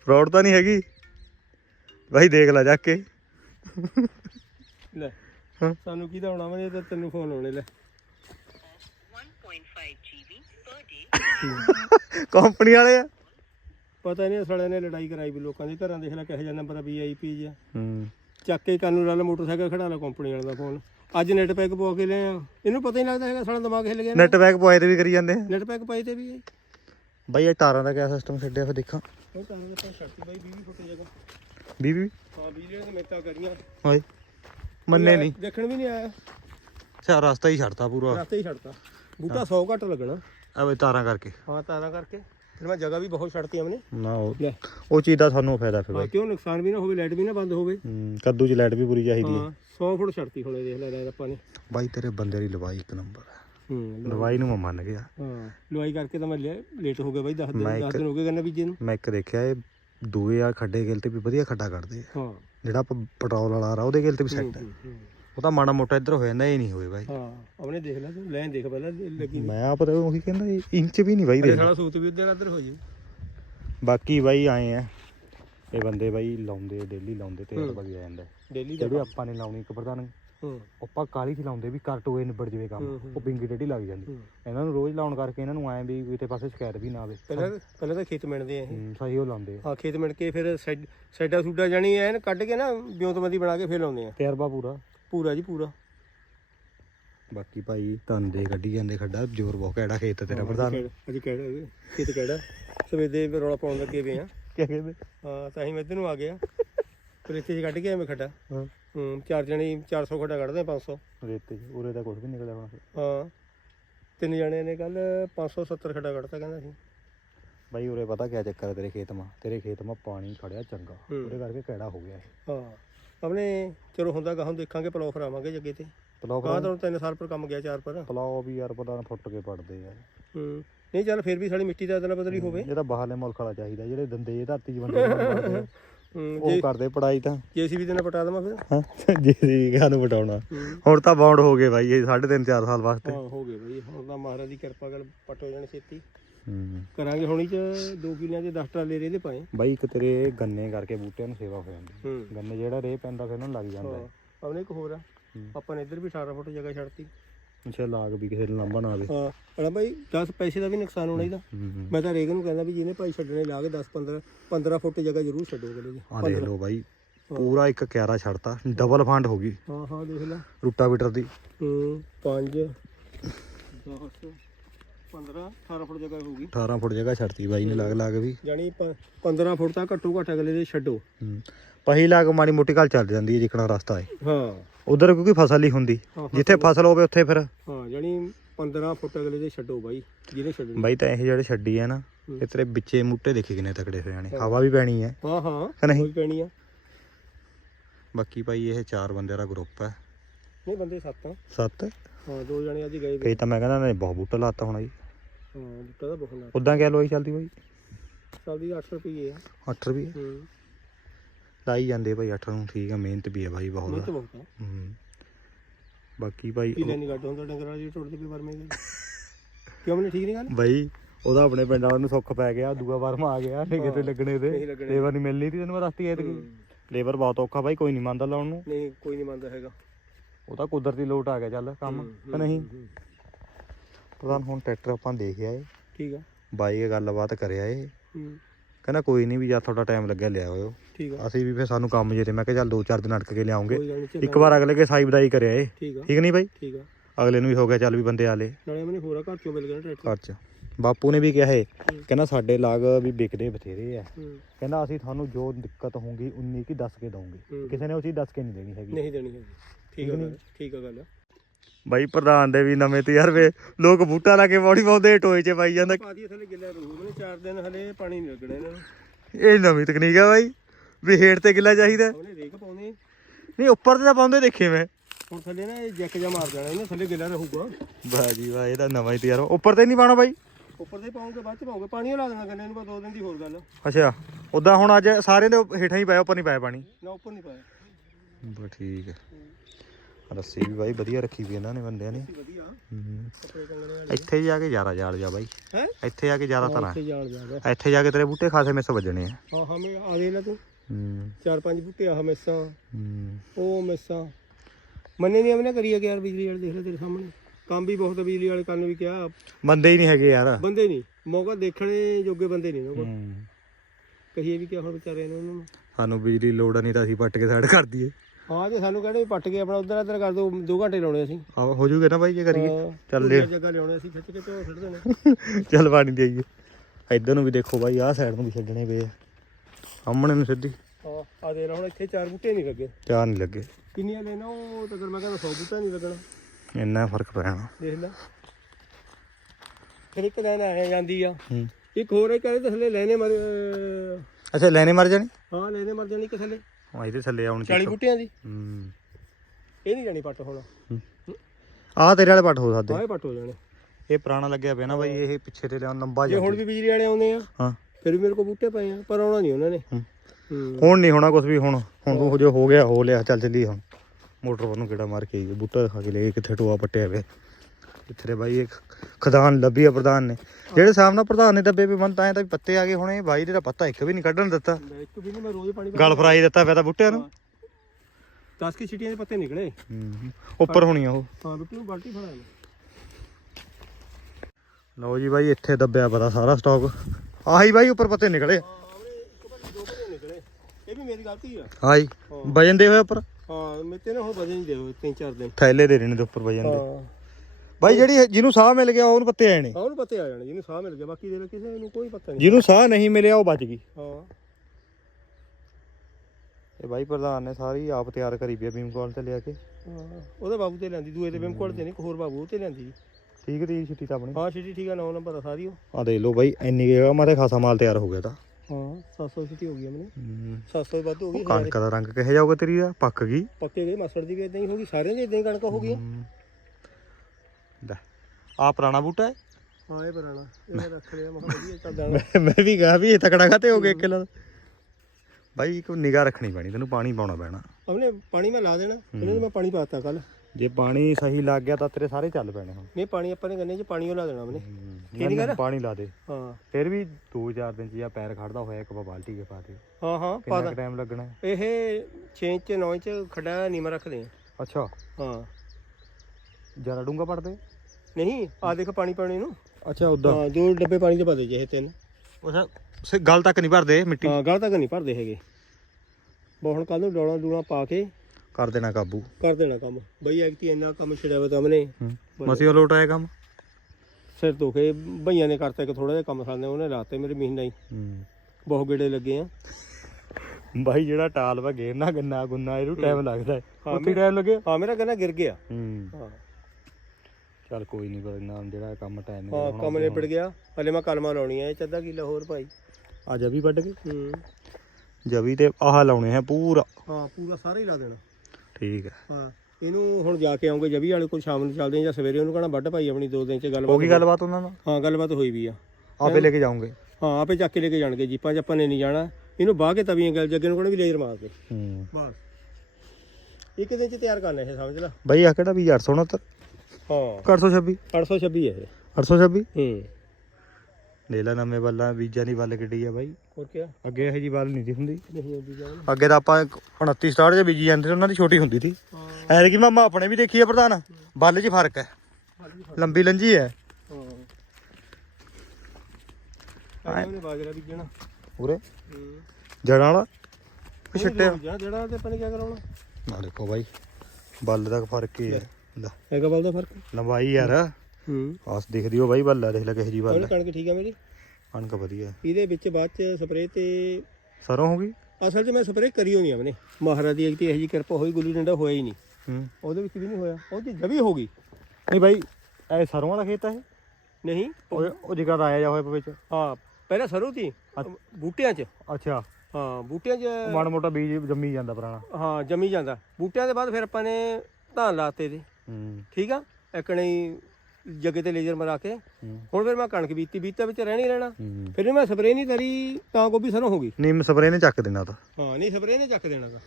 ਫਰੋਡ ਤਾਂ ਨਹੀਂ ਹੈਗੀ। ਬਾਈ ਦੇਖ ਲੈ ਜਾ ਕੇ। ਲੈ। ਹਾਂ। ਸਾਨੂੰ ਕੀ ਦਾ ਆਉਣਾ ਵਾ ਇਹ ਤਾਂ ਤੈਨੂੰ ਫੋਨ ਆਉਣੇ ਲੈ। 1.5 GB per day. ਕੰਪਨੀ ਵਾਲੇ ਆ? ਪਤਾ ਨਹੀਂ ਸਾਲਿਆਂ ਨੇ ਲੜਾਈ ਕਰਾਈ ਵੀ ਲੋਕਾਂ ਦੇ। ਘਰਾਂ ਦੇਖ ਲੈ ਕਿਹੋ ਜਿਹਾ ਨੰਬਰ ਆ ਵੀਆਈਪੀ ਜਿਹਾ ਹੂੰ। ਚੱਕ ਕੇ ਕੰਨ ਨੂੰ ਲਾ ਲਾ ਮੋਟਰਸਾਈਕਲ ਖੜਾ ਲਾ ਕੰਪਨੀ ਵਾਲੇ ਦਾ ਫੋਨ ਅੱਜ ਨੈਟ ਪੈਕ ਪਵਾ ਕੇ ਲਿਆ ਇਹਨੂੰ ਪਤਾ ਹੀ ਨਹੀਂ ਲੱਗਦਾ ਹੈਗਾ ਸਾਡਾ ਦਿਮਾਗ ਹਿੱਲ ਗਿਆ ਨਾ। ਨੈਟ ਬੈਕ ਪਵਾਏ ਤੇ ਵੀ ਕਰੀ ਜਾਂਦੇ ਆ। ਨੈਟ ਪੈਕ ਪਾਈ ਤੇ ਵੀ ਇਹ ਬਾਈ ਇਹ ਤਾਰਾਂ ਦਾ ਕਿਆ ਸਿਸਟਮ ਛੱਡਿਆ ਫਿਰ ਦੇਖਾਂ। ਉਹ ਤਾਂ ਤਾਂ ਛੱਡਤੀ ਬਾਈ 20 ਫੁੱਟ ਜਗ੍ਹਾ। ਵੀ ਮੰਨੇ ਨਹੀਂ। ਦੇਖਣ ਵੀ ਨਹੀਂ ਆਇਆ। ਅੱਛਾ ਰਸਤਾ ਹੀ ਛੱਡਤਾ ਪੂਰਾ। ਰਸਤੇ ਹੀ ਛੱਡਤਾ। ਬੂਟਾ 100 ਘੱਟ ਲੱਗਣਾ। ਐਵੇਂ ਤਾਰਾਂ ਕਰਕੇ। ਹਾਂ ਤਾਰਾਂ ਕਰਕੇ। ਫਿਰ ਮੈਂ ਜਗ੍ਹਾ ਵੀ ਬਹੁਤ ਛੱਡਤੀ ਹਮਨੇ ਨਾ ਉਹ- ਚੀਜ਼ ਦਾ ਸਾਨੂੰ ਫਾਇਦਾ ਫਿਰ ਹਾਂ ਕਿਉਂ ਨੁਕਸਾਨ ਵੀ ਨਾ ਹੋਵੇ ਲਾਈਟ ਵੀ ਨਾ ਬੰਦ ਹੋਵੇ। ਹੂੰ, ਕੱਦੂ 'ਚ ਲਾਈਟ ਵੀ ਪੂਰੀ ਚਾਹੀਦੀ ਹੈ। 100 ਫੁੱਟ ਛੱਡਤੀ ਹੁਣੇ ਦੇਖ ਲੈ ਲੈ ਆਪਾਂ ਨੇ। ਬਾਈ ਤੇਰੇ ਬੰਦੇ ਦੀ ਲਵਾਈ ਇੱਕ ਨੰਬਰ ਹੈ। ਹੂੰ ਲਵਾਈ। ਨੂੰ ਮੰਨ ਗਿਆ। ਹਾਂ ਲੁਆਈ ਕਰਕੇ ਤਾਂ ਮੈਂ ਲੇਟ ਹੋ ਗਿਆ ਬਾਈ 10 ਦਿਨ 10 ਦਿਨ ਹੋ ਗਏ ਕਹਿੰਦਾ ਬੀਜੇ ਨੂੰ। ਮੈਂ ਇੱਕ ਦੇਖਿਆ ਇਹ ਦੂਏ ਆ ਖੱਡੇ ਗਿਲ ਤੇ ਵੀ ਵਧੀਆ ਖੱਡਾ ਕੱਢਦੇ ਆ। ਹਾਂ। ਜਿਹੜਾ ਆਪਾਂ ਪੈਟਰੋਲ ਵਾਲਾ ਆ ਉਹਦੇ ਗਿਲ ਤੇ ਵੀ ਸੈੱਟ ਹੈ। ਉਹ ਤਾਂ ਮਾੜਾ ਮੋਟਾ ਇੱਧਰ ਹੋ ਜਾਂਦਾ ਇਹ ਨਹੀਂ ਹੋਏ ਬਾਈ। ਹਾਂ ਉਹਨੇ ਦੇਖ ਲੈ ਤੂੰ ਲੈਣ ਦੇਖ ਪਹਿਲਾਂ ਲੱਗੀ ਮੈਂ ਆਪ ਤਾਂ ਉਹੀ ਕਹਿੰਦਾ ਇਹ ਇੰਚ ਵੀ ਨਹੀਂ ਬਾਈ ਦੇ ਸਾਲਾ ਸੂਤ ਵੀ ਉੱਧਰ ਉੱਧਰ ਹੋ ਜੀ ਬਾਕੀ ਬਾਈ ਆਏ ਆ। ਇਹ ਬੰਦੇ ਬਾਈ ਲਾਉਂਦੇ ਡੇਲੀ ਲਾਉਂਦੇ ਤੇ। ਵਧੀਆ ਜਾਂਦਾ। ਡੇਲੀ ਜਿਹੜੇ ਆਪਾਂ ਨੇ ਲਾਉਣੀ ਇੱਕ ਪ੍ਰਧਾਨ। ਆਪਾਂ ਕਾਲੀ ਚ ਲਾਉਂਦੇ ਵੀ ਕਰ ਟੋਏ ਨਿਬੜ ਜਵੇ ਕੰਮ। ਉਹ ਬਿੰਗੀ ਡੇਢੀ ਲੱਗ ਜਾਂਦੀ। ਇਹਨਾਂ ਨੂੰ ਰੋਜ਼ ਲਾਉਣ ਕਰਕੇ ਇਹਨਾਂ ਨੂੰ ਐਂ ਵੀ ਕਿਤੇ ਪਾਸੇ ਸ਼ਿਕਾਇਤ ਵੀ ਨਾ ਆਵੇ। ਪਹਿਲਾਂ ਪਹਿਲਾਂ ਤਾਂ ਖੇਤ ਮਿਣਦੇ ਆ ਇਹ। ਸਹੀ ਉਹ ਲਾਉਂਦੇ ਆ। ਹਾਂ ਖੇਤ ਮਿਣ ਕੇ ਫਿਰ ਸਾਈਡ ਸੂਡਾ ਜਾਣੀ ਐਨ ਕੱਢ ਕੇ ਨਾ ਬਿਉਂਤਬੰਦੀ ਬਣਾ ਕੇ ਫਿਰ ਲਾਉਂਦੇ ਆ। ਤਜਰਬਾ ਪੂਰਾ। ਪੂਰਾ ਜੀ ਪੂਰਾ। ਬਾਕੀ ਭਾਈ ਤਨ ਦੇ ਕੱਢੀ ਜਾਂਦੇ ਖੱਡਾ। ਜ਼ੋਰ ਬਹੁਤ ਕਿਹੜਾ ਖੇਤ ਤੇਰਾ ਪ੍ਰਧਾਨ। ਅਜੀ ਕਿਹੜਾ ਖੇਤ ਕਿਹੜਾ? ਸਵੇਦੇ ਵੀ ਰੌਲਾ ਪਾਉਣ ਲੱਗੇ ਵੇ ਆ। ਕੀ ਕਹਿੰਦੇ? ਹਾਂ ਤਾਂ ਹੀ ਮੈਂ ਇੱਧਰ ਨੂੰ ਆ ਗਿਆ। ਫਿਰ ਇੱਥੇ ਕੱਢ ਕੇ ਐਵੇਂ ਖੱਡਾ। ਹਾਂ। ਹੂੰ ਚਾਰ ਜਣੇ 400 ਖੱਡਾ ਕੱਢਦੇ ਆ 500 ਰੇਤੇ 'ਚ ਉਰੇ ਤਾਂ ਕੁਝ ਵੀ ਨਿਕਲਿਆ ਹੁਣ ਹਾਂ। ਤਿੰਨ ਜਣਿਆਂ ਨੇ ਕੱਲ 570 ਖੱਡਾ ਕੱਢਤਾ ਕਹਿੰਦਾ ਸੀ। ਬਾਈ ਉਰੇ ਪਤਾ ਕਿਆ ਚੱਕਰ ਹੈ ਤੇਰੇ ਖੇਤ ਮਾ ਤੇਰੇ ਖੇਤ ਮਾ ਪਾਣੀ ਖੜਿਆ ਚੰਗਾ। ਹੂੰ। ਉਹਦੇ ਕਰਕੇ ਕਿਹੜਾ ਹੋ ਗਿਆ ਇਹ। ਹਾਂ। ਆਪਣੇ ਚਲੋ ਹੁੰਦਾ ਗਾਹਾਂ ਦੇਖਾਂਗੇ ਪਲੋ ਫਰਾਵਾਂਗੇ ਜੱਗੇ ਤੇ। ਪਲਾਉ ਗਾਹ ਤਾਂ 3 ਸਾਲ ਪਰ ਕੰਮ ਗਿਆ ਚਾਰ ਪਰ। ਪਲਾਉ ਵੀ ਯਾਰ ਪਤਾ ਨਾ ਫੁੱਟ ਕੇ ਪੜਦੇ ਯਾਰ ਹੂੰ। ਨਹੀਂ ਚੱਲ ਫਿਰ ਵੀ ਸਾਡੀ ਮਿੱਟੀ ਦਾ ਅਦਲਾ ਬਦਲੀ ਹੋਵੇ। ਜਿਹੜਾ ਬਾਹਰਲੇ ਮੁਲਕ ਵਾਲਾ ਚਾਹੀਦਾ ਜਿਹੜੇ ਦੰਦੇ ਧਰਤੀ 'ਚ ਬੰਦੇ ਨੂੰ ਮਾਰਦੇ ਆ, ਹੂੰ ਉਹ ਕਰਦੇ ਪੜਾਈ ਤਾਂ। ਜੇਸੀਬੀ ਦੇ ਨਾਲ ਪਟਾ ਦੇਵਾਂ ਫਿਰ? ਹਾਂ? ਜੇ ਦੀ ਨੂੰ ਬਟਾਉਣਾ ਹੂੰ। ਹੁਣ ਤਾਂ ਬਾਉਂਡ ਹੋ ਗਏ ਬਾਈ ਇਹ 3.5 4 ਸਾਲ ਵਾਸਤੇ। ਹਾਂ ਹੋ ਗਏ ਬਈ ਹੁਣ ਤਾਂ ਮਹਾਰਾਜ ਦੀ ਕਿਰਪਾ ਨਾਲ ਪਟ ਹੋ ਜਾਣ ਛੇਤੀ। ਕਰਾਂਗੇ ਹੁਣੀ ਚ 2 ਕਿੱਲਿਆਂ ਚ 10 ਟਰਾਲੇ ਰੇਹ ਦੇ ਪਾਏ ਬਾਈ ਇੱਕ ਤੇਰੇ ਗੰਨੇ ਕਰਕੇ ਬੂਟਿਆਂ ਨੂੰ ਸੇਵਾ ਹੋ ਜਾਂਦੀ। ਗੰਨੇ ਜਿਹੜਾ ਰੇ ਪੈਂਦਾ ਫਿਰ ਉਹਨੂੰ ਲੱਗ ਜਾਂਦਾ। ਆਪਣੇ ਇੱਕ ਹੋਰ ਆ। ਆਪਾਂ ਨੇ ਇੱਧਰ ਵੀ 18 ਫੁੱਟ ਜਗ੍ਹਾ ਛੱਡਤੀ। ਅੱਛਾ ਲਾਗ ਵੀ ਕਿਸੇ ਨੂੰ ਲਾਂਭਾ ਨਾ ਆਵੇ ਹਾਂ ਅੜਾ ਭਾਈ 10 ਪੈਸੇ ਦਾ ਵੀ ਨੁਕਸਾਨ ਹੋਣਾ ਇਹਦਾ ਹੂੰ ਮੈਂ ਤਾਂ ਰੇਗ ਨੂੰ ਕਹਿੰਦਾ ਵੀ ਜਿਹਨੇ ਭਾਈ ਛੱਡਣੇ ਲਾ ਕੇ 10 15 15 ਫੁੱਟ ਜਗ੍ਹਾ ਜ਼ਰੂਰ ਛੱਡੋ ਗਲੇ ਆ ਦੇਖ ਲਓ ਬਾਈ ਪੂਰਾ ਇੱਕ ਕਿਆਰਾ ਛੱਡਤਾ ਡਬਲ ਫੰਡ ਹੋ ਗਈ। ਹਾਂ ਹਾਂ ਦੇਖ ਲੈ। ਰੂਟਾਵੀਟਰ ਦੀ। ਹੂੰ 5 10 15 18 ਫੁੱਟ ਜਗ੍ਹਾ ਹੋਊਗੀ। 18 ਫੁੱਟ ਜਗ੍ਹਾ ਛੱਡਤੀ ਬਾਈ ਨੇ ਲਾਗ ਲਾਗ ਵੀ। ਜਾਨੀ 15 ਫੁੱਟ ਤਾਂ ਘੱਟੋ ਘੱਟ ਅਗਲੇ ਦੇ ਛੱਡੋ। ਹੂੰ। ਪਹੀ ਲਾਗ ਮਾੜੀ ਮੋਟੀ ਗੱਲ ਚੱਲ ਜਾਂਦੀ ਹੈ ਜਿਕਣਾ ਰਸਤਾ ਹੈ। ਹਾਂ। ਉਧਰ ਕਿਉਂਕਿ ਫਸਲ ਹੀ ਹੁੰਦੀ। ਜਿੱਥੇ ਫਸਲ ਹੋਵੇ ਉੱਥੇ ਫਿਰ। ਹਾਂ ਜਾਨੀ 15 ਫੁੱਟ ਅਗਲੇ ਦੇ ਛੱਡੋ ਬਾਈ ਜਿਹਨੇ ਛੱਡਣੀ। ਬਾਈ ਤਾਂ ਇਹ ਜਿਹੜੇ ਛੱਡੀ ਹੈ ਨਾ। ਇਹ ਤੇਰੇ ਵਿੱਚੇ ਮੁੱਟੇ ਦੇਖੀ ਕਿੰਨੇ ਤਕੜੇ ਹੋ ਜਾਣੇ। ਹਵਾ ਵੀ ਪੈਣੀ ਹੈ। ਹਾਂ ਹਾਂ ਨਹੀਂ? ਕੋਈ ਪੈਣੀ ਆ। ਬਾਕੀ ਭਾਈ ਇਹ ਚਾਰ ਬੰਦਿਆਂ ਦਾ ਗਰੁੱਪ ਹੈ। ਨਹੀਂ ਬੰਦੇ ਸੱਤ ਆ। ਸੱਤ? ਹਾਂ ਦੋ ਜਣੇ ਅੱਜ ਗਏ ਵੇ। ਕਈ ਤਾਂ ਮੈਂ ਕਹਿੰਦਾ ਨੇ ਬਹੁਤ ਬੂਟਾ ਲਾਤਾ ਹੋਣਾ ਜੀ। ਹਾਂ ਬੁੱਟਾ ਦਾ ਬਹੁਤ ਲਾ ਉਦਾਂ ਕਿਆ ਲੋਈ ਚੱਲਦੀ ਬਾਈ ਚੱਲਦੀ 8 ਰੁਪਏ ਆ। 8 ਰੁਪਏ ਹੂੰ। ਲਾਈ ਜਾਂਦੇ ਭਾਈ 8 ਨੂੰ ਠੀਕ ਆ ਮਿਹਨਤ ਵੀ ਹੈ ਭਾਈ ਬਹੁਤ। ਬਹੁਤ ਆ। ਹੂੰ। ਬਾਕੀ ਭਾਈ ਕੀ ਲੈਣੀ ਗੱਡ ਹੁੰਦਾ ਡੰਗਰ ਵਾਲੀ ਟੁੱਟਦੇ ਪਏ ਵਰਮੇ ਗਏ ਕਿਉਂ ਨਹੀਂ ਠੀਕ ਨਹੀਂ ਗੱਲ? ਬਾਈ ਉਹਦਾ ਆਪਣੇ ਪਿੰਡ ਵਾਲਿਆਂ ਨੂੰ ਸੁੱਖ ਪੈ ਗਿਆ ਦੂਆ ਵਾਰ ਆ ਗਿਆ ਠੇਕੇ ਤੇ ਲੱਗਣੇ ਤੇ। ਨਹੀਂ ਲੱਗਣੇ। ਲੇਬਰ ਨਹੀਂ ਮਿਲਣੀ ਤੀ ਤੈਨੂੰ ਮੈਂ ਦੱਸਤੀ ਐਤਕੀ। ਲੇਬਰ ਬਹੁਤ ਔਖਾ ਭਾਈ ਕੋਈ ਨਹੀਂ ਮੰਨਦਾ ਲਾਉਣ ਨੂੰ। ਨਹੀਂ ਕੋਈ ਨਹੀਂ ਮੰਨਦਾ ਹੈਗਾ। ਉਹ ਤਾਂ ਕੁਦਰਤੀ ਲੋਟ ਆ ਗਿਆ ਚੱਲ ਕੰਮ ਕਿ ਨਹੀਂ? ਪ੍ਰਧਾਨ ਹੁਣ ਟਰੈਕਟਰ ਆਪਾਂ ਦੇਖਿਆ ਏ ਠੀਕ ਆ। ਬਾਈ ਇਹ ਗੱਲਬਾਤ ਕਰਿਆ ਏ। ਕਹਿੰਦਾ ਕੋਈ ਨਹੀਂ ਵੀ ਜਾਂ ਤੁਹਾਡਾ ਟਾਈਮ ਲੱਗਿਆ ਲਿਆ ਹੋਇਓ। ਠੀਕ ਆ। ਅਸੀਂ ਵੀ ਫਿਰ ਸਾਨੂੰ ਕੰਮ ਜੇ ਤੇ ਮੈਂ ਕਿਹਾ ਚੱਲ ਦੋ ਚਾਰ ਦਿਨ ਅਟਕ ਕੇ ਲਿਆਉਂਗੇ। ਇੱਕ ਵਾਰ ਅਗਲੇ ਕੇ ਸਾਈ ਬਦਾਈ ਕਰਿਆ ਏ। ਠੀਕ ਨਹੀਂ ਬਾਈ? ਠੀਕ ਆ। ਅਗਲੇ ਨੂੰ ਵੀ ਹੋ ਗਿਆ ਚੱਲ ਵੀ ਬੰਦੇ ਆਲੇ। ਨਾਲੇ ਮੈਨੂੰ ਹੋਰਾ ਘਰ ਚੋਂ ਮਿਲ ਗਿਆ ਟਰੈਕਟਰ। ਘਰ ਚ। ਬਾਪੂ ਨੇ ਵੀ ਕਿਹਾ ਏ ਕਹਿੰਦਾ ਸਾਡੇ ਲਾਗ ਵੀ ਵਿਕਦੇ ਬਥੇਰੇ ਆ। ਕਹਿੰਦਾ ਅਸੀਂ ਤੁਹਾਨੂੰ ਜੋ ਦਿੱਕਤ ਹੋਊਗੀ ਉਨੀ ਕੀ ਦੱਸ ਕੇ ਦਵਾਂਗੇ। ਕਿਸੇ ਨੇ ਉਹ ਚੀਜ਼ ਦੱਸ ਕੇ ਨਹੀਂ ਦੇਣੀ ਹੈਗੀ। ਨਹੀਂ ਦੇਣੀ ਹੈਗੀ। ਠੀਕ ਆ ਗੱਲ ਠੀਕ ਆ ਗੱਲ। ਬਾਈ ਪ੍ਰਧਾਨ ਦੇ ਵੀ ਨਵੇਂ ਤਜਰਬੇ ਲੋਕ ਬੂਟਾ ਲਾ ਕੇ ਬੌੜੀ ਪਾਉਂਦੇ ਟੋਏ 'ਚ ਪਾਈ ਜਾਂਦਾ। ਪਾਦੀ ਥੱਲੇ ਗਿੱਲਾ ਰਹੂ ਮੈਨੇ 4 ਦਿਨ ਹਲੇ ਪਾਣੀ ਨਹੀਂ ਲੱਗਣਾ ਇਹਨਾਂ ਨੂੰ। ਇਹ ਨਵੀਂ ਤਕਨੀਕ ਆ ਬਾਈ ਵੀ ਹੇਠ ਤੇ ਗਿੱਲਾ ਚਾਹੀਦਾ। ਉਹਨੇ ਨਹੀਂ ਉੱਪਰ ਤੇ ਤਾਂ ਪਾਉਂਦੇ ਦੇਖੇ ਮੈਂ। ਹੁਣ ਥੱਲੇ ਨਾ ਇਹ ਜੈਕ ਜਾ ਮਾਰ ਜਾਣਾ ਇਹਨੇ ਥੱਲੇ ਗਿੱਲਾ ਰਹੂਗਾ। ਵਾਹ ਜੀ ਵਾਹ ਇਹਦਾ ਨਵਾਂ ਹੀ ਤਜਰਬਾ। ਉੱਪਰ ਤੇ ਨਹੀਂ ਪਾਉਣਾ ਬਾਈ? ਉੱਪਰ ਤੇ ਪਾਉਂਗੇ ਬਾਅਦ ਚ ਪਾਉਂਗੇ। ਪਾਣੀ ਲਾ ਦੇਣਾ ਗੰਨੇ ਨੂੰ ਬਸ ਦੋ ਦਿਨ ਦੀ ਹੋਰ ਗੱਲ ਅੱਛਾ ਉਦਾਂ ਹੁਣ ਅੱਜ ਸਾਰੇ ਦੇ ਹੇਠਾਂ ਹੀ ਪਾਇਆ ਉੱਪਰ ਨਹੀਂ ਪਾਇਆ ਪਾਣੀ? ਨਾ ਉੱਪਰ ਨਹੀਂ ਪਾਇਆ। ਬਸ ਠੀਕ ਹੈ ਰੱਸੀ ਵੀ ਬਾਈ ਵਧੀਆ ਰੱਖੀ ਵੀ ਇਹਨਾਂ ਨੇ ਬੰਦਿਆਂ ਨੇ। ਵਧੀਆ ਇੱਥੇ ਜਾ ਕੇ ਜ਼ਿਆਦਾ ਜਾਲ ਜਾ ਬਾਈ। ਹੈ? ਇੱਥੇ ਜਾ ਕੇ ਜ਼ਿਆਦਾ ਤਰ੍ਹਾਂ ਇੱਥੇ ਜਾ ਕੇ ਤੇਰੇ ਬੂਟੇ ਖਾਸੇ ਮਿਸ ਵੱਜਣੇ ਆ। ਹਾਂ ਹਾਂ ਮੈਂ ਆ ਦੇ ਲੈ ਤੂੰ। ਹੂੰ। ਚਾਰ ਪੰਜ ਬੂਟੇ ਆ ਮੈਸਾਂ। ਹੂੰ। ਉਹ ਮੈਸਾਂ। ਮੰਨੇ ਨਹੀਂ ਅਮਨੇ ਕਰੀਆ ਕਿ ਯਾਰ ਬਿਜਲੀ ਵਾਲੇ ਦੇਖ ਲੈ ਤੇਰੇ ਸਾਹਮਣੇ। ਕੰਮ ਵੀ ਬਹੁਤ ਬਿਜਲੀ ਵਾਲੇ ਕਰਨ ਵੀ ਕਿਹਾ ਬੰਦੇ ਹੀ ਨਹੀਂ ਹੈਗੇ ਯਾਰ। ਬੰਦੇ ਨਹੀਂ ਮੌਕਾ ਦੇਖਣੇ ਜੋਗੇ ਬੰਦੇ ਨਹੀਂ ਉਹਨਾਂ ਕੋਲ ਕਹੀਏ ਵੀ ਕਿਆ ਹੁਣ ਵਿਚਾਰੇ ਨੇ ਉਹਨਾਂ ਨੂੰ। ਸਾਨੂੰ ਬਿਜਲੀ ਲੋੜ ਨਹੀਂ ਤਾਂ ਅਸੀਂ ਪੱਟ ਕੇ ਸਾਈਡ ਕਰ ਦਈਏ। ਹਾਂ ਜੇ ਸਾਨੂੰ ਕਹਿੰਦੇ ਵੀ ਪੱਟ ਕੇ ਆਪਣਾ ਉਧਰ ਇੱਧਰ ਕਰ ਦੋ 2 ਘੰਟੇ ਲਾਉਣੇ ਅਸੀਂ। ਆ ਹੋ ਜੂਗੇ ਨਾ ਬਾਈ ਜੇ ਕਰੀਏ। ਹਾਂ, ਚੱਲ। ਦੂਜੀਆਂ ਜਗ੍ਹਾ ਲਿਆਉਣੇ ਅਸੀਂ ਖਿੱਚ ਕੇ ਤੇ ਉਹ ਛੱਡ ਦੇਣੇ। ਚੱਲ ਪਾਣੀ ਦੇਈਏ ਇੱਧਰ ਨੂੰ ਵੀ ਦੇਖੋ ਬਾਈ ਆਹ ਸਾਈਡ ਨੂੰ ਵੀ ਛੱਡਣੇ ਪਏ ਆ। ਸਾਹਮਣੇ ਨੂੰ ਸਿੱਧੀ। ਹਾਂ ਆ ਦੇ ਹੁਣ ਇੱਥੇ ਚਾਰ ਬੂਟੇ ਨਹੀਂ ਲੱਗੇ। ਚਾਰ ਨਹੀਂ ਲੱਗੇ। ਕਿੰਨੀਆਂ ਲੈਣਾ ਉਹ ਤਾਂ ਮੈਂ ਕਹਿੰਦਾ 100 ਬੂਟਾ ਨਹੀਂ ਲੱਗਣਾ। ਇੰਨਾ ਫ਼ਰਕ ਪੈਣਾ ਦੇਖ ਲੈ। ਫਿਰ ਇੱਕ ਦਿਨ ਆ ਜਾਂਦੀ ਆ। ਹੂੰ। ਇੱਕ ਹੋਰ ਇੱਕ ਕਹਿੰਦੇ ਥੱਲੇ ਲੈਣੇ ਮਰ ਅਹ, ਅੱਛਾ ਲੈਣੇ ਮਰ ਜਾਣੀ? ਹਾਂ ਲੈਣੇ ਮਰ ਜਾਣੀ ਕਿ ਥੱਲੇ। ਹਾਂ ਇਹਦੇ ਥੱਲੇ ਆਉਣ 40 ਬੂਟਿਆਂ ਦੀ? ਹੂੰ। ਇਹ ਨਹੀਂ ਜਾਣੀ ਪੱਟ ਹੋਣਾ। ਆਹ ਤੇਰੇ ਵਾਲੇ ਪੱਟ ਹੋ ਸਕਦੇ। ਆਹ ਪੱਟ ਹੋ ਜਾਣੇ। ਇਹ ਪੁਰਾਣਾ ਲੱਗਿਆ ਪਿਆ ਨਾ ਬਾਈ ਇਹ ਪਿੱਛੇ ਤੇ ਲਿਆ ਲੰਬਾ ਜੇ ਹੁਣ ਵੀ ਬਿਜਲੀ ਵਾਲੇ ਆਉਂਦੇ ਆ ਹਾਂ। ਫਿਰ ਵੀ ਮੇਰੇ ਕੋਲ ਬੂਟੇ ਪਏ ਆ ਪਰ ਆਉਣਾ ਨਹੀਂ ਉਹਨਾਂ ਨੇ। ਹੁਣ ਨਹੀਂ ਹੋਣਾ ਕੁਝ ਵੀ ਹੁਣ ਹੁਣ ਤੂੰ ਜੋ ਹੋ ਗਿਆ ਹੋ ਲਿਆ ਚੱਲ ਚੱਲੀ ਹੁਣ। ਮੋਟਰ ਵੱਲ ਨੂੰ ਕਿਹੜਾ ਮਾਰ ਕੇ ਬੂਟਾ ਦਿਖਾ ਕੇ ਲੈ ਕਿੱਥੇ ਟੋਆ ਪੱਟਿਆ ਵੇ ਇੱਥੇ ਦੇ ਬਾਈ ਇੱਕ ਖਦਾਨ ਲੱਭੀ ਆ ਪ੍ਰਧਾਨ ਨੇ। ਜਿਹੜੇ ਸਾਹਮਣੇ ਪ੍ਰਧਾਨ ਨੇ ਦੱਬੇ ਵੀ ਮਨ ਤਾਂ ਐ ਤਾਂ ਵੀ ਪੱਤੇ ਆ ਗਏ ਹੋਣੇ ਬਾਈ ਦੇ ਤਾਂ ਪੱਤਾ ਇੱਕ ਵੀ ਨਹੀਂ ਕੱਢਣ ਦਿੱਤਾ। ਇੱਕ ਵੀ ਨਹੀਂ ਮੈਂ ਰੋਜ਼ ਪਾਣੀ ਗਲ ਫਰਾਈ ਦਿੱਤਾ ਪਿਆ ਤਾਂ ਬੂਟਿਆਂ ਨੂੰ। 10 ਕੀ ਛਿਟੀਆਂ ਦੇ ਪੱਤੇ ਨਿਕਲੇ। ਹੂੰ। ਉੱਪਰ ਹੋਣੀ ਆ ਉਹ। ਹਾਂ ਬਿੱਟੂ ਨੂੰ ਬਾਲਟੀ ਫੜਾ ਲੈ। ਲਓ ਜੀ ਬਾਈ ਇੱਥੇ ਦੱਬਿਆ ਪਤਾ ਸਾਰਾ ਸਟਾਕ ਆਹੀ ਬਾਈ ਉੱਪਰ ਪੱਤੇ ਨਿਕਲੇ। ਹਾਂ ਇਹ ਵੀ ਮੇਰੀ ਗਲਤੀ ਆ। ਆਹੀ ਵਜਨ ਦੇ ਹੋਏ ਉੱਪਰ? ਹਾਂ ਮੈਂ ਤੇ ਨਾ ਹੁਣ ਵਜਨ ਦੇ ਹੋਏ ਤਿੰਨ ਚਾਰ ਦਿਨ। ਥੈਲੇ ਦੇ ਰਹੇ ਨੇ ਉੱਪਰ ਵਜਨ ਦੇ। ਹਾਂ। ਬਾਈ ਜਿਹੜੀ ਜਿਹਨੂੰ ਸਾਹ ਮਿਲ ਗਿਆ ਉਹਨੂੰ ਪੱਤੇ ਆਏ ਨੇ। ਹਾਂ ਉਹਨੂੰ ਪੱਤੇ ਆ ਜਾਣੇ ਜਿਹਨੂੰ ਸਾਹ ਮਿਲ ਗਿਆ ਬਾਕੀ ਦੇ ਕਿਸੇ ਨੂੰ ਕੋਈ ਪੱਤਾ ਨਹੀਂ। ਜਿਹਨੂੰ ਸਾਹ ਨਹੀਂ ਮਿਲਿਆ ਉਹ ਬਚ ਗਈ। ਹਾਂ। ਇਹ ਬਾਈ ਪ੍ਰਧਾਨ ਨੇ ਸਾਰੀ ਆਪ ਤਿਆਰ ਕਰੀ ਪਈ ਬੀਮ ਕਾਲ ਤੇ ਲਿਆ ਕੇ। ਹਾਂ ਉਹਦੇ ਬਾਬੂ ਤੇ ਲੈਂਦੀ ਦੂਏ ਤੇ ਬਿਮਕੋਲ ਤੇ ਨਹੀਂ ਇੱਕ ਹੋਰ ਬਾਬੂ ਉਹ ਤੇ ਲੈਂਦੀ ਠੀਕ ਦੀ ਛੁੱਟੀ ਤਾਂ ਆਪਣੀ। ਹਾਂ ਛਿੱਟੀ ਠੀਕ ਆ 9 ਨੰਬਰ ਆ ਸਾਰੀ ਉਹ। ਆ ਦੇਖ ਲਓ ਬਾਈ ਇੰਨੀ ਜਗ੍ਹਾ ਮਾਰੇ ਖਾਸਾ ਮਾਲ ਤਿਆਰ ਹੋ ਗਿਆ ਤਾਂ। ਹਾਂ 700 ਛਿੱਟੀ ਹੋ ਗਈ ਆਪਣੇ। ਹੂੰ। 700 ਵੱਧ ਹੋ ਗਈ ਉਹ ਕਣਕ ਦਾ ਰੰਗ ਕਿਹੋ ਜਾਊਗਾ ਤੇਰੀ ਦਾ? ਪੱਕ ਗਈ। ਪੱਕੇ ਗਏ ਮਸੜ ਦੀ ਵੀ ਇਦਾਂ ਹੀ ਹੋ ਗਈ ਸਾਰਿਆਂ ਦੀ ਇਦਾਂ ਹੀ ਕਣਕ ਹੋ ਗਈ। ਹੂੰ। ਲੈ। ਆ ਪੁਰਾਣਾ ਬੂਟਾ ਹੈ? ਹਾਂ ਇਹ ਪੁਰਾਣਾ। ਇਹ ਰੱਖ ਲਿਆ ਮੈਂ ਕਿਹਾ ਵਧੀਆ ਚੱਲ ਜਾਣਾ। ਮੈਂ ਵੀ ਕਹਾ ਵੀ ਇਹ ਤਕੜਾ ਖਾਤੇ ਹੋ ਗਿਆ ਇੱਕ ਕਿਲੋ ਬਾਈ ਇੱਕ ਨਿਗਾਹ ਰੱਖਣੀ ਪੈਣੀ ਤੈਨੂੰ ਪਾਣੀ ਪਾਉਣਾ ਪੈਣਾ। ਆਪਣੇ ਪਾਣੀ ਮੈਂ ਲਾ ਦੇਣਾ। ਇਹਨਾਂ ਨੂੰ ਮੈਂ ਪਾਣੀ ਪਾਤਾ ਕੱਲ ਜੇ ਪਾਣੀ ਸਹੀ ਲੱਗ ਗਿਆ ਤਾਂ ਤੇਰੇ ਸਾਰੇ ਚੱਲ ਪੈਣੇ ਹੁਣ। ਨਹੀਂ ਪਾਣੀ ਆਪਾਂ ਨੇ ਗੰਨੇ 'ਚ ਪਾਣੀ ਉਹ ਲਾ ਦੇਣਾ ਆਪਣੇ ਨਹੀਂ ਕਰ? ਪਾਣੀ ਲਾ ਦੇ। ਹਾਂ। ਫਿਰ ਵੀ 2-4 ਦਿਨ ਚ ਜਾਂ ਪੈਰ ਖੜਦਾ ਹੋਇਆ ਇੱਕ ਬਾਲਟੀ ਕੇ ਪਾ ਦੇ ਹਾਂ ਹਾਂ ਪਾ ਕਿੰਨਾ ਦਾਂ। ਕੁ ਟਾਈਮ ਲੱਗਣਾ? ਹੈ? ਇਹ 6 ਇੰਚ 9 ਇੰਚ ਖੱਡਾ ਨੀਮਾ ਰੱਖਦੇ ਆ। ਅੱਛਾ। ਹਾਂ। ਜਰਾ ਡੂੰਗਾ ਪੜਦੇ ਨਹੀਂ ਆ ਦੇਖ ਪਾਣੀ ਪਾਣੀ ਨੂੰ। ਅੱਛਾ ਉਦਾਂ। ਹਾਂ ਦੋ ਡੱਬੇ ਪਾਣੀ ਦੇ ਪਾ ਦੇ ਜੇ ਇਹ ਤਿੰਨ। ਅੱਛਾ ਸੇ ਗੱਲ ਤੱਕ ਨਹੀਂ ਭਰਦੇ ਮਿੱਟੀ? ਹਾਂ ਗਲ ਤੱਕ ਨਹੀਂ ਭਰਦੇ ਹੈਗੇ। ਬੋ ਹੁਣ ਕੱਲ ਨੂੰ ਡੋਲਾ ਡੂਲਾ ਪਾ ਕੇ ਕਰ ਦੇਣਾ ਕਾਬੂ। ਕਰ ਦੇਣਾ ਕੰਮ। ਬਈ ਐਕਤੀ ਇੰਨਾ ਕੰਮ ਛੜਿਆ ਵਾ ਤਮਨੇ ਮਸੀ ਲੋਟ ਆਇਆ ਕੰਮ? ਸਿਰ ਧੋਕੇ ਭਈਆਂ ਨੇ ਕਰਤਾ ਕਿ ਥੋੜਾ ਜਿਹਾ ਕੰਮ ਸਾਨੇ ਉਹਨੇ ਲਾਤੇ ਮੇਰੇ ਮਹੀਨਾ ਹੀ। ਹੂੰ। ਬਹੁਤ ਗੇੜੇ ਲੱਗੇ ਆ। ਬਾਈ ਜਿਹੜਾ ਟਾਲ ਵਾ ਗੇਰਨਾ ਗੰਨਾ ਗੁੰਨਾ ਇਹਨੂੰ ਟਾਈਮ ਲੱਗਦਾ ਉੱਥੇ ਟਾਈਮ ਲੱਗੇ? ਹਾਂ ਮੇਰਾ ਗੰਨਾ ਗਿਰ ਗਿਆ। ਹੂੰ। ਹਾਂ। ਚੱਲ ਕੋਈ ਨਹੀਂ ਕੋਈ ਨਾ ਜਿਹੜਾ ਕੰਮ ਟਾਈਮ ਹਾਂ ਕੰਮ ਨਿਬੜ ਗਿਆ। ਹਲੇ ਮੈਂ ਕਲਮਾ ਲਾਉਣੀ ਆ ਇਹ ਚੱਦਾ ਕਿੱਲਾ ਹੋਰ ਭਾਈ। ਆ ਜਵੀ ਵੱਢ ਕੇ? ਹੂੰ। ਜਵੀ ਤੇ ਆਹ ਲਾਉਣੇ ਹੈ ਪੂਰਾ। ਹਾਂ ਪੂਰਾ ਸਾਰਾ ਹੀ ਲਾ ਦੇਣਾ। ਠੀਕ ਹੈ ਹਾਂ ਇਹਨੂੰ ਹੁਣ ਜਾ ਕੇ ਆਉਂਗੇ ਜਵੀ ਵਾਲੇ ਕੋਲ ਸ਼ਾਮ ਨੂੰ ਚੱਲਦੇ ਆ ਜਾਂ ਸਵੇਰੇ ਉਹਨੂੰ ਕਹਣਾ ਵੱਢ ਭਾਈ ਆਪਣੀ ਦੋ ਦਿਨ ਚ ਹੋ ਗੱਲਬਾਤ ਗਈ। ਗੱਲਬਾਤ ਉਹਨਾਂ ਨਾਲ? ਹਾਂ ਗੱਲਬਾਤ ਹੋਈ ਵੀ ਆ। ਆਪੇ ਲੈ ਕੇ ਜਾਉਂਗੇ ਹਾਂ ਆਪੇ ਚੱਕ ਕੇ ਲੈ ਕੇ ਜਾਣਗੇ ਜੀਪਾਂ ਚ ਆਪਾਂ ਨੇ ਨਹੀਂ ਜਾਣਾ ਇਹਨੂੰ ਬਾਹ ਕੇ ਤਵੀਆਂ ਗੱਲ ਜੱਗੇ ਨੂੰ ਕਹਣਾ ਵੀ ਲੇਜ਼ਰ ਮਾਰ ਦੇ ਹੂੰ। ਬਸ। ਇੱਕ ਦਿਨ ਚ ਤਿਆਰ ਕਰਨਾ ਇਹ ਸਮਝ ਲੈ। ਬਾਈ ਆ ਕਿਹੜਾ ਵੀ 869 ਹਾਂ। 826 826 ਹੈ ਇਹ। 826 ਹੂੰ। ਲੈ ਲੈ ਨਵੇਂ ਬੱਲਾਂ ਬੀਜਾਂ ਦੀ ਬੱਲ ਕਿੱਡੀ ਆ ਬਾਈ। ਹੋਰ ਕੀ ਅੱਗੇ ਇਹੋ ਜੀ ਬੱਲ ਨਹੀਂ ਸੀ ਹੁੰਦੀ। ਨਹੀਂ ਅੱਗੇ ਤਾਂ ਆਪਾਂ 29 ਸਟਾਰ ਜੇ ਬੀਜੀ ਜਾਂਦੇ ਸੀ ਉਹਨਾਂ ਦੀ ਛੋਟੀ ਹੁੰਦੀ ਸੀ। ਐਰ ਕਿ ਮਾਮਾ ਆਪਣੇ ਵੀ ਦੇਖੀ ਆ ਪ੍ਰਧਾਨ ਬੱਲ 'ਚ ਫ਼ਰਕ ਹੈ। ਲੰਬੀ ਲੰਜੀ ਹੈ। ਹਾਂ। ਇਹਨੇ ਬਾਜਰਾ ਬੀਜਣਾ ਪੂਰੇ ਹੂੰ। ਜੜਾਂ ਵਾਲਾ? ਕਿ ਛਿੱਟੇ ਬੀਜਣਾ ਜਿਹੜਾ ਤੇ ਆਪਾਂ ਨੇ ਕੀ ਕਰਾਉਣਾ? ਆ ਦੇਖੋ ਬਾਈ ਬੱਲ ਦਾ ਫ਼ਰਕ ਹੀ ਹੈ। ਲੈ। ਹੈਗਾ ਬਲ ਦਾ ਫ਼ਰਕ? ਲੰਬਾਈ ਯਾਰ। ਹੂੰ। ਆਸ ਦਿਖਦੀ ਉਹ ਬਾਈ ਬੱਲ ਦੇਖ ਲੈ ਕਿਹੋ ਜੀ ਬੱਲ ਹੈ ਕਣਕ ਠੀਕ ਆ ਮੇਰੀ? ਕਣਕ ਵਧੀਆ। ਇਹਦੇ ਵਿੱਚ ਬਾਅਦ ਚ ਸਪਰੇਅ ਤੇ ਸਰੋਂ ਹੋ ਗਈ? ਅਸਲ 'ਚ ਮੈਂ ਸਪਰੇਅ ਕਰੀ ਹੋਣੀ ਆ ਮਨੇ ਮਹਾਰਾਜ ਦੀ ਇੱਕ ਤੇ ਇਹੋ ਜੀ ਕਿਰਪਾ ਹੋਈ ਗੁੱਲੀ ਡੰਡਾ ਹੋਇਆ ਹੀ ਨਹੀਂ। ਹੂੰ। ਉਹਦੇ ਵਿੱਚ ਵੀ ਨਹੀਂ ਹੋਇਆ। ਉਹ ਜਵੀ ਹੋ ਗਈ। ਨਹੀਂ ਬਾਈ ਇਹ ਸਰੋਂ ਵਾਲਾ ਖੇਤ ਹੈ? ਨਹੀਂ। ਉਹ ਜਿਗਰ ਆਇਆ ਜਾ ਹੋਇਆ ਵਿੱਚ। ਹਾਂ ਪਹਿਲਾਂ ਸਰੋਂ ਤੀ ਬੂਟਿਆਂ 'ਚ। ਅੱਛਾ। ਹਾਂ ਬੂਟਿਆਂ 'ਚ ਮਾੜਾ ਮੋਟਾ ਬੀਜ ਜੰਮੀ ਜਾਂਦਾ ਪੁਰਾਣਾ। ਹਾਂ ਜੰਮੀ ਜਾਂਦਾ। ਬੂਟਿਆਂ ਦੇ ਬਾਅਦ ਫਿਰ ਆਪਾਂ ਨੇ ਧਾਨ ਲਾਤੇ ਦੇ ਹੂੰ ਠੀਕ ਆ? ਇਕਣੇ ਜੱਗੇ ਤੇ ਲੇਜ਼ਰ ਮਰਾ ਕੇ ਹੁਣ ਫਿਰ ਮੈਂ ਕਣਕ ਬੀਤੀ ਬੀਤਾ ਵਿੱਚ ਰਹਿਣੀ। ਰਹਿਣਾ ਫਿਰ ਮੈਂ ਸਪਰੇਅ ਨਹੀਂ ਕਰੀ ਤਾਂ ਗੋਭੀ ਸਰੋਂ ਹੋ ਗਈ। ਨੀਮ ਸਪਰੇ ਨੇ ਚੱਕ ਦੇਣਾ ਤਾਂ। ਹਾਂ ਨਹੀਂ ਸਪਰੇਅ ਨੇ ਚੱਕ ਦੇਣਾਗਾ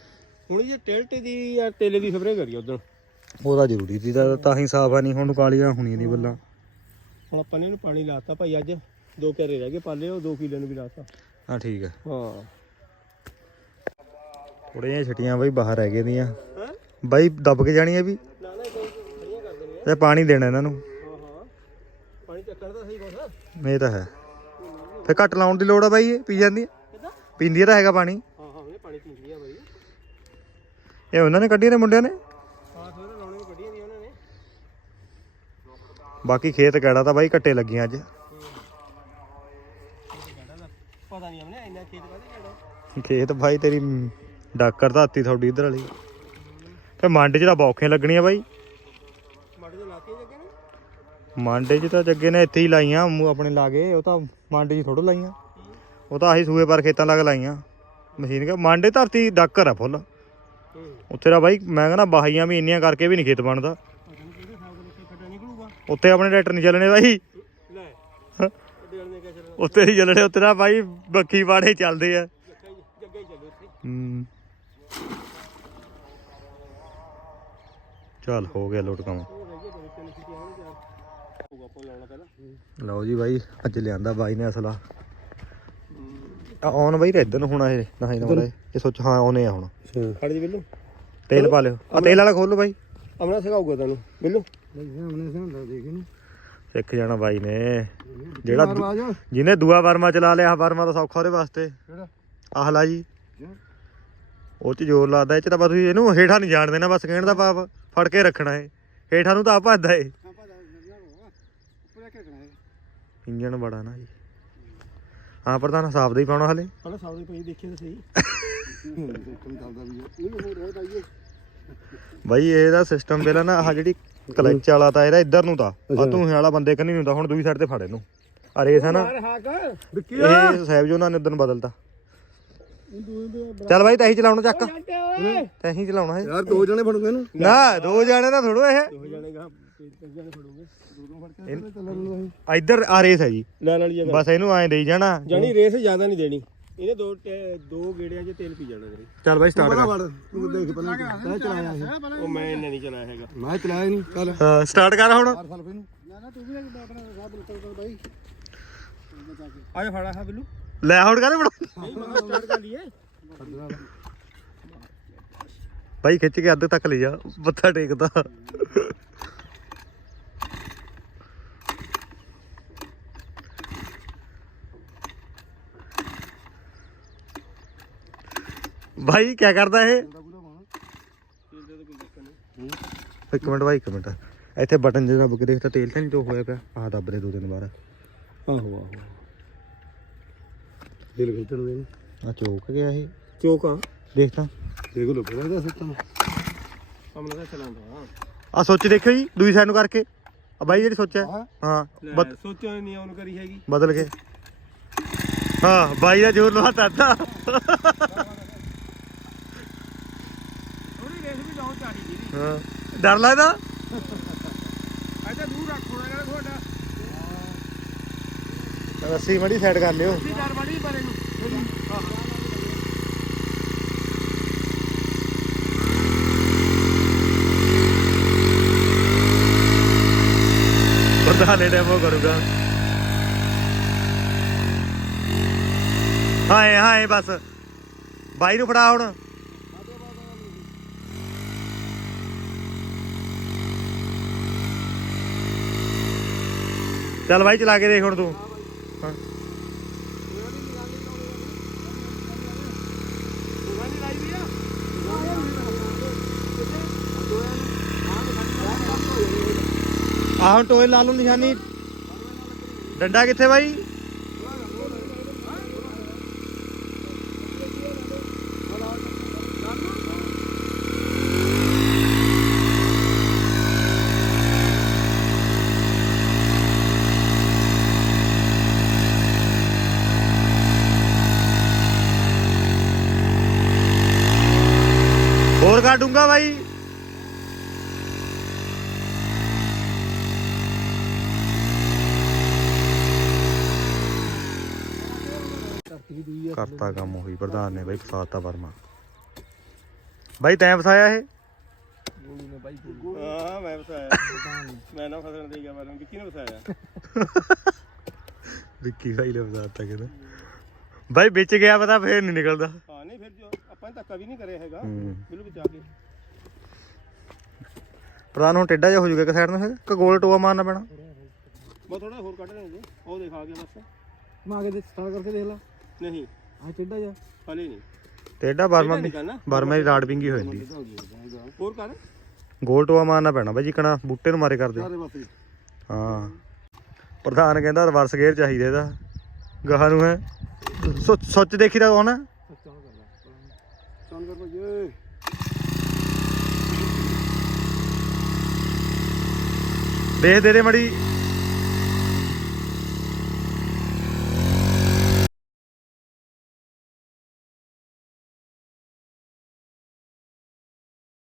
ਹੁਣ ਜੇ ਟਿਲਟ ਦੀ ਜਾਂ ਟੇਲੇ ਦੀ ਸਪਰੇਅ ਕਰੀ ਉਦੋਂ ਉਹਦਾ ਜ਼ਰੂਰੀ ਸੀ ਤਾਂ ਤਾਂ ਹੀ ਸਾਫ਼ ਆ ਨਹੀਂ ਹੁਣ ਕਾਲੀਆਂ ਹੋਣੀਆਂ ਨਹੀਂ ਬੱਲਾਂ। ਹੁਣ ਆਪਾਂ ਨੇ ਇਹਨੂੰ ਪਾਣੀ ਲਾਤਾ ਭਾਈ ਅੱਜ। ਦੋ ਘਰੇ ਰਹਿ ਗਏ ਪਾਲੇ ਉਹ 2 ਕਿਲੋ ਨੂੰ ਵੀ ਲਾਤਾ। ਹਾਂ ਠੀਕ ਹੈ। ਹਾਂ ਥੋੜੀਆਂ ਛਟੀਆਂ ਬਾਈ ਬਾਹਰ ਰਹਿ ਗਏ ਦੀਆਂ। ਬਾਈ ਦੱਬ ਕੇ ਜਾਣੀਆਂ ਵੀ ਨਾ ਨਾ ਕੋਈ ਖੜੀਆਂ ਕਰ ਦੇਣੀਆਂ ਤੇ ਪਾਣੀ ਦੇਣਾ ਇਹਨਾਂ ਨੂੰ। ਪਾਣੀ ਚੱਕਣ ਦਾ ਸਹੀ ਕੋਸ ਇਹ ਤਾਂ ਹੈ। ਤੇ ਘੱਟ ਲਾਉਣ ਦੀ ਲੋੜ ਆ ਬਾਈ ਇਹ ਪੀ ਜਾਂਦੀ ਪੀਂਦੀ ਤਾਂ ਹੈਗਾ ਪਾਣੀ। ਹਾਂ ਹਾਂ ਉਹਨੇ ਪਾਣੀ ਪੀਂਦੀ ਆ ਬਾਈ। ਇਹ ਉਹਨਾਂ ਨੇ ਕੱਢੀਆਂ ਨੇ ਮੁੰਡਿਆਂ ਨੇ? ਬਾਕੀ ਖੇਤ ਕਿਹੜਾ ਤਾਂ ਬਾਈ ਕੱਟੇ ਲੱਗੀਆਂ ਅੱਜ। ਪਤਾ ਨਹੀਂ ਉਹਨੇ ਇੰਨਾ ਖੇਤ ਕਾਹਦੇ ਖੇਤ ਬਾਈ ਤੇਰੀ ਡਾਕਰ ਧਾਤੀ ਤੁਹਾਡੀ ਇਧਰ ਵਾਲੀ। ਤੇ ਮੰਡ 'ਚ ਤਾਂ ਬੌਖੀਆਂ ਲੱਗਣੀਆਂ ਬਾਈ ਮਾੜੇ ਜਿਹੇ ਲਾਤੇ ਜੱਗੇ ਨੇ ਮਾਂਡੇ 'ਚ ਤਾਂ ਜੱਗੇ ਨੇ ਇੱਥੇ ਹੀ ਲਾਈਆਂ, ਮੂੰਹ ਆਪਣੇ ਲਾਗੇ ਉਹ ਤਾਂ ਮਾਂਡੇ 'ਚ ਥੋੜੋ ਲਾਈਆਂ। ਉਹ ਤਾਂ ਆਹੀ ਸੂਏ ਪਰ ਖੇਤਾਂ ਲੱਗ ਲਾਈਆਂ। ਮਸ਼ੀਨ ਕੇ, ਮੰਡੇ ਧਰਤੀ ਡਾਕਰ ਆ ਫੁੱਲ। ਉੱਥੇ ਦਾ ਬਾਈ, ਮੈਂ ਕਹਿੰਦਾ ਬਾਹੀਆਂ ਵੀ ਇੰਨੀਆਂ ਕਰਕੇ ਵੀ ਨਹੀਂ ਖੇਤ ਬਣਦਾ। ਉੱਥੇ ਆਪਣੇ ਟਰੈਕਟਰ ਨਹੀਂ ਚੱਲਣੇ ਬਾਈ। ਲੈ ਉੱਥੇ ਨਹੀਂ ਚੱਲਣੇ, ਉੱਥੇ ਦਾ ਬਾਈ ਬੱਕੀ ਬਾੜੇ ਚੱਲਦੇ ਆ। ਹੂੰ। ਚੱਲ, ਹੋ ਗਿਆ ਲੋਟ ਕੰਮ ਉਹ ਰਹਿ ਗਏ ਬੜੇ ਤਿੰਨ ਛੁੱਟੀਆਂ ਹੋਣ ਯਾਰ ਹੋਊਗਾ ਆਪਾਂ ਲਾਉਣਾ ਪਹਿਲਾਂ ਲਓ ਜੀ ਬਾਈ ਅੱਜ ਲਿਆਂਦਾ ਬਾਈ ਨੇ ਅਸਲਾ। ਆ ਔਨ ਬਾਈ ਇੱਧਰ ਨੂੰ ਹੋਣਾ ਇਹ ਨਹੀਂ ਨਾ ਇਹ। ਸੋਚ ਹਾਂ ਆਉਨੇ ਆ ਹੁਣ। ਖੜ ਜੀ ਬਿੱਲੂ। ਤੇਲ ਪਾ ਲਿਓ। ਆ ਤੇਲ ਵਾਲਾ ਖੋਲੋ ਬਾਈ। ਅਮਨਾ ਸਿਖਾਊਗਾ ਤੁਹਾਨੂੰ। ਬਿੱਲੂ। ਸਿੱਖ ਜਾਣਾ ਬਾਈ ਨੇ। ਜਿਹੜਾ ਦੂ- ਜਿਹਨੇ ਦੂਆ ਵਰਮਾ ਚਲਾ ਲਿਆ ਵਰਮਾ ਤਾਂ ਸੌਖਾ ਉਹਦੇ ਵਾਸਤੇ। ਆਹਲਾ ਜੀ। ਉਹ ਚ ਜ਼ੋਰ ਲੱਗਦਾ ਇਹ ਚ ਤਾਂ ਬਸ ਇਹਨੂੰ ਹੇਠਾਂ ਨਹੀਂ ਜਾਣ ਦੇਣਾ ਬਸ ਕਹਿਣ ਦਾ ਪਾਪ ਫੜ ਕੇ ਰੱਖਣਾ ਏ ਹੇਠਾਂ ਨੂੰ ਤਾਂ ਆ ਭੱਜਦਾ ਏ ਇੰਜਣ ਬੜਾ ਨਾ ਜੀ। ਹਾਂ ਪ੍ਰਧਾਨ ਹਿਸਾਬ ਦਾ ਹੀ ਪਾਉਣਾ ਹਲੇ। ਹਣਾ ਸਾਹਮਣੇ ਪਈ ਦੇਖੇ ਤਾਂ ਸਹੀ। ਬਾਈ ਇਹਦਾ ਸਿਸਟਮ ਪਹਿਲਾਂ ਨਾ ਆਹ ਜਿਹੜੀ ਕਲਚ ਵਾਲਾ ਤਾਂ ਇਹਦਾ ਇੱਧਰ ਨੂੰ ਤਾਂ। ਆ ਤੂੰ ਵਾਲਾ ਬੰਦੇ ਕੰਨੀ ਨੂੰ ਤਾਂ ਹੁਣ ਦੂਜੀ ਸਾਈਡ ਤੇ ਫੜ ਇਹਨੂੰ। ਆ ਰੇਸ ਹੈ ਨਾ। ਯਾਰ ਹਾਕ। ਵਿੱਕੀ ਇਹ ਸਾਹਿਬ ਜੀ ਉਹਨਾਂ ਨੇ ਉਦੋਂ ਬਦਲਤਾ। ਚੱਲ ਬਾਈ ਤੈਂ ਹੀ ਚਲਾਉਣਾ ਚੱਕ। ਜੱਟ ਓਏ। ਤੈਂ ਹੀ ਚਲਾਉਣਾ ਹੈ ਯਾਰ ਦੋ ਜਣੇ ਫੜੂਗੇ ਇਹਨੂੰ। ਨਾ ਦੋ ਜਾਣੇ ਦਾ ਥੋੜੋ ਇਹ। ਦੋ ਜਣੇ ਗਾ ਤਿੰਨ ਜਣੇ ਫੜੋਗੇ। ਆ ਇੱਧਰ ਆ ਰੇਸ ਹੈ ਜੀ। ਲੈਣ ਵਾਲੀ ਜਗ੍ਹਾ। ਬਸ ਇਹਨੂੰ ਐਂ ਦੇਈ ਜਾਣਾ। ਜਾਨੀ ਰੇਸ ਜ਼ਿਆਦਾ ਨਹੀਂ ਦੇਣੀ। ਇਹਨੇ ਦੋ ਟੈ- ਦੋ ਗੇੜਿਆਂ 'ਚ ਤੇਲ ਪੀ ਜਾਣਾ ਤੇਰੇ ਚੱਲ ਬਾਈ ਸਟਾਰਟ ਕਰ। ਤੂੰ ਦੇਖ ਪਹਿਲਾਂ ਤੈਂ। ਚਲਾਇਆ ਇਹ। ਉਹ ਮੈਂ ਇਹਨੇ ਨਹੀਂ ਚਲਾਇਆ ਹੈਗਾ। ਮੈਂ ਚਲਾਇਆ ਹੀ ਨਹੀਂ ਚੱਲ। ਹਾਂ ਸਟਾਰਟ ਕਰ ਹੁਣ। ਨਾ ਨਾ ਤੂੰ ਵੀ ਆਪਣਾ ਸਾਹ ਬਿਲਕੁਲ ਕਰ ਬਾਈ। ਆ ਜਾ ਫੜਾ ਹਾਂ ਬਿੱਲੂ। ਲੈ ਹੁਣ ਕਾਹਦੇ ਬੜਾ ਨਹੀਂ ਮੈਂ ਸਟਾਰਟ ਕਰ ਲਈਏ। ਬਾਈ ਖਿੱਚ ਕੇ ਅੱਧ ਤੱਕ ਲੈ ਜਾ ਮੱਥਾ ਟੇਕਦਾ। ਭਾਈ ਕੀ ਕਰਦਾ ਇਹ? ਇੱਕ ਮਿੰਟ ਭਾਈ ਇੱਕ ਮਿੰਟ। ਇੱਥੇ ਬਟਨ ਜਿਹੜਾ ਬੁੱਕ ਦੇਖਦਾ ਤੇਲ ਤਾਂ ਨਹੀਂ ਟੋ ਹੋਇਆ ਪਿਆ। ਆਹ ਦੱਬ ਦੇ ਦੋ ਦਿਨ ਬਾਅਦ। ਆਹੋ ਆਹੋ। ਦਿਲ ਖਿੱਚਣ ਦੇ। ਆ ਚੋਕ ਗਿਆ ਇਹ। ਚੋਕਾ ਦੇਖ ਤਾਂ। ਦੇਖ ਲੋ ਪਹਿਲਾਂ ਇਹਦਾ ਸਿਸਟਮ ਅਮਲਾ ਦਾ ਚਲਾਉਂਦਾ ਆ ਸੋਚ ਦੇਖਿਓ ਜੀ ਦੂਜੀ ਸਾਈਡ ਨੂੰ ਕਰਕੇ। ਆ ਬਾਈ ਜਿਹੜੀ ਸੋਚਿਆ ਹਾਂ। ਹਾਂ ਲੈ ਬਦ- ਸੋਚੋ ਨਹੀਂ ਆਨ ਕਰੀ ਹੈਗੀ। ਬਦਲ ਕੇ। ਹਾਂ ਬਾਈ ਦਾ ਜੋਰ ਲਵਾ ਤਾਤਾ ਦੀ ਹਾਂ। ਡਰ ਲੱਗਦਾ? ਅੱਛਾ ਦੂਰ ਰੱਖੋ ਨਾ ਕਹਿੰਦਾ ਤੁਹਾਡਾ। ਰੱਸੀ ਮੜੀ ਸਾਈਡ ਕਰ ਲਿਓ। ਤੁਸੀਂ ਡਰ ਬੜੀ ਪਰੇ ਨੂੰ। ਪ੍ਰਧਾਨੇ ਡੈਮੋ ਕਰੂਗਾ। ਹਾਏ ਹਾਏ ਬਸ। ਬਾਈ ਨੂੰ ਫੜਾ ਹੁਣ। ਚੱਲ ਬਾਈ ਚਲਾ ਕੇ ਦੇਖ ਹੁਣ ਤੂੰ। ਹਾਂ ਆਹ ਟੋਏ ਲਾ ਲਓ ਨਿਸ਼ਾਨੀ। ਡੰਡਾ ਕਿੱਥੇ ਬਾਈ? ਹੋਰ ਕਾਟੂੰਗਾ ਬਾਈ। ਕਰਤਾ ਕੰਮ ਉਹੀ ਪ੍ਰਧਾਨ ਨੇ ਬਾਈ ਫਸਾਤਾ ਵਰਮਾ। ਬਾਈ ਤੈਂ ਫਸਾਇਆ ਇਹ? ਹਾਂ ਮੈਂ ਫਸਾਇਆ। ਮੈਂ ਨਾ ਫਸਣ ਦੇ ਗਿਆ ਮੈਂ ਵਿੱਕੀ ਨੇ ਫਸਾਇਆ। ਵਿੱਕੀ ਭਾਈ ਨੇ ਫਸਾਤਾ ਕਹਿੰਦਾ ਬਾਈ ਵਿੱਚ ਗਿਆ ਪਤਾ ਫੇਰ ਨਹੀਂ ਨਿਕਲਦਾ। ਹਾਂ ਨਹੀਂ ਫਿਰ ਜੋ। ਆਪਾਂ ਨੇ ਧੱਕਾ ਵੀ ਨਹੀਂ ਕਰਿਆ ਹੈਗਾ। ਹੂੰ। ਬਿੱਲੂ ਵਿੱਚ ਆ ਕੇ। ਪ੍ਰਧਾਨ ਹੁਣ ਟੇਡਾ ਜਿਹਾ ਹੋ ਜਾਊਗਾ ਇੱਕ ਸਾਈਡ ਨੂੰ ਫਿਰ ਕਿ ਗੋਲ ਟੋਆ ਮਾਰਨਾ ਪੈਣਾ? ਮੈਂ ਥੋੜਾ ਹੋਰ ਕੱਢ ਲੈਂਦੇ ਉਹ ਦੇਖ ਆ ਗਿਆ ਬਸ ਮੈਂ ਅਗੇ ਸਟਾਰਟ ਕਰਕੇ ਦੇਖ ਲਾ। ਨਹੀਂ। ਆ ਟੇਡਾ ਜਾ ਹਲੇ ਨਹੀਂ। ਟੇਡਾ ਬਰਮਾ ਦੀ। ਬਰਮਾ ਦੀ ਰਾਡ ਪਿੰਗੀ ਹੋ ਜਾਂਦੀ। ਹੋਰ ਕਰ। ਗੋਲ ਟੋਆ ਮਾਰਨਾ ਪੈਣਾ ਬਾਈ ਜਿਕਣਾ ਬੂਟੇ ਨੂੰ ਮਾਰੇ ਕਰਦੇ। ਹਾਂ। ਪ੍ਰਧਾਨ ਕਹਿੰਦਾ ਰਿਵਰਸ ਗੇਅਰ ਚਾਹੀਦਾ ਇਹਦਾ। ਗਾਹਾਂ ਨੂੰ ਹੈ। ਸੁੱਚ ਸੁੱਚ ਦੇਖੀ ਤਾਂ ਕੌਣ ਹੈ ਚਾਨ ਕਰ ਭਾਈ ਦੇਖ ਦੇ ਮੜੀ।